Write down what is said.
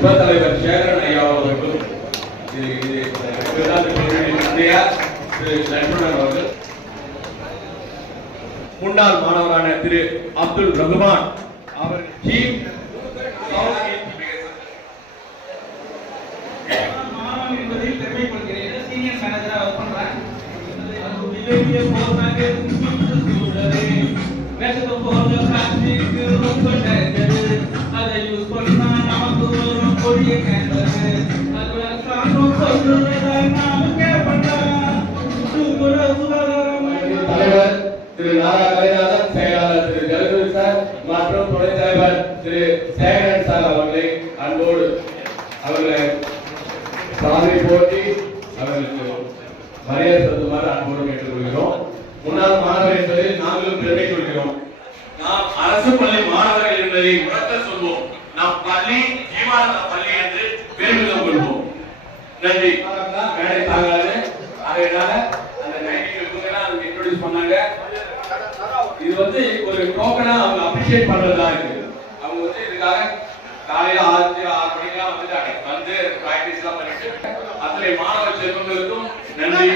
உப தலைவர் சேகரன் ஐயா அவர்களும் திரு லட்சுமணன் அவர்கள், முன்னாள் மாணவரான திரு அப்துல் ரஹ்மான் அவர் சீஃப் சீனியர் மேனேஜரா ஒர்க் பண்றேன். தலைவர் திரு நாரா கலைநாதன், செயலாளர் திரு ஜெகதீஷ் சார் மற்றும் துணைத் தலைவர் திரு சேகரன் சார் அவர்களை அன்போடு அவர்களை சாதனை போட்டி அவர்களுக்கு மரியாதை செலுத்துமாறு அன்போடு கேட்டுக்கொள்கிறோம். முன்னாள் மாணவர் என்பதில் நாங்களும் பெருமை கொள்கிறோம். நாம் அரசு பள்ளி மாணவர்கள் என்பதை உணர்த்த சொல்வோம். நம் பள்ளி ஜீவானந்த பள்ளி என்று பெருமிதம் கொள்வோம். நன்றி. மேடை தாங்காது அதனால அந்த 90 இன்ட்ரோடியூஸ் பண்ணாங்க. இது வந்து ஒரு டோக்கனா அவங்க அப்ரிஷியேட் பண்றதா இருக்கு. அவங்க வந்து இதுக்காக காலையில 6 மணிக்கெல்லாம் வந்து பிராக்டிஸ் எல்லாம் பண்ணிட்டு அத்தனை மாணவ செல்வங்களுக்கும் நன்றி.